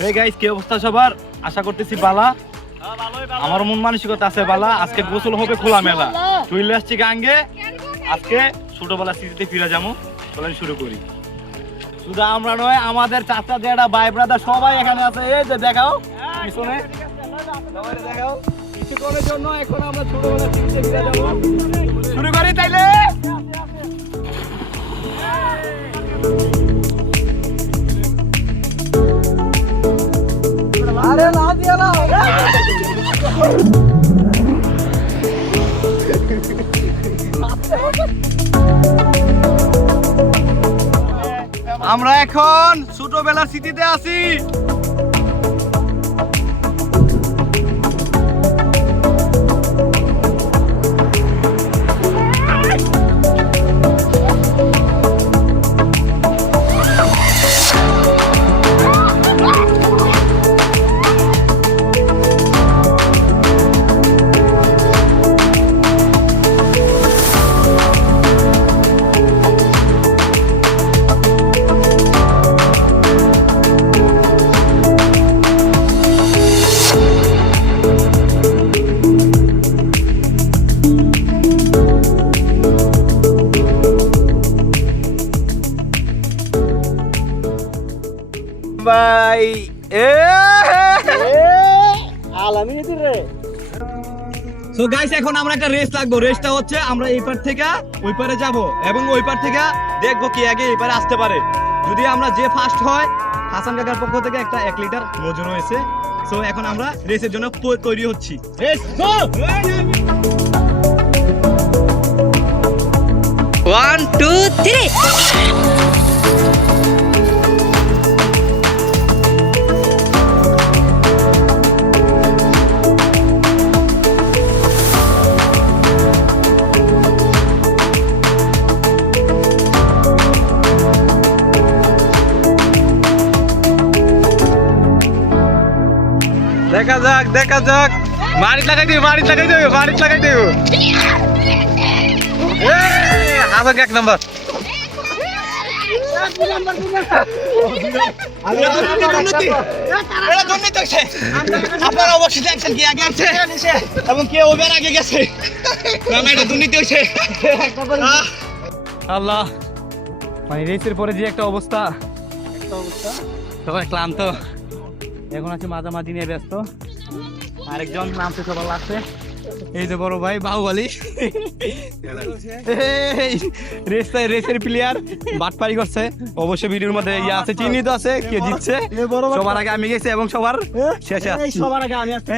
এই গাইস কি অবস্থা সবার? আশা করতেছি বালা। আমার মন মানসিকতা আছে বালা। আজকে গোসল হবে খোলামেলা। চলে আসছি গাঙ্গে। আজকে ছোটবেলা স্মৃতিতে ফিরে যাবো। চলেন শুরু করি। শুধু আমরা নয়, আমাদের চাচা জেঠা ভাই ব্রাদার সবাই এখানে আছে। এই যে দেখাও পিছনে, সবাই দেখাও। কিছুক্ষণের জন্য এখন আমরা ছোটবেলা স্মৃতিতে ফিরে যাবো। শুরু করি তাইলে। আরে না দিয়া না। আমরা এখন ছোটবেলার স্মৃতিতে আছি। ভাই সো গাইস, এখন আমরা একটা রেস লাগবো। রেসটা হচ্ছে আমরা এই পার থেকে ওই পারে যাব এবং ওই পার থেকে দেখবো কে আগে এই পারে আসতে পারে। যদি আমরা যে ফার্স্ট হয়, হাসান কাকার পক্ষ থেকে একটা 1 লিটার মজুর হয়েছে। সো এখন আমরা রেসের জন্য তৈরি হচ্ছি। রেস গো! 1 2 3 দেখা যাক দেখা যাক। বাড়ি লাগাই দেব, বাড়ি লাগাই দেব, বাড়ি লাগাই দেব। হাসান 1 নাম্বার। আপনারা অবশ্যই দেখছেন কে আগে আছে এবং কে ওভার আগে গেছে। এটা দুর্নীতি হয়েছে। আল্লাহ, মানে রেসের পরে যে একটা অবস্থা, সবাই ক্লান্ত। এখন আছে মাঝামাঝি নিয়ে ব্যস্ত। আরেকজন নামতে সবার লাগছে। এই যে বড় ভাই বাহুবলী। রেসের প্লেয়ার বাটপারি করছে। অবশ্যই ভিডিওর মধ্যে ইয়ে আছে, চিহ্নিত আছে কে জিতছে। সবার আগে আমি গেছি এবং সবার শেষে সবার আগে আমি আসছি।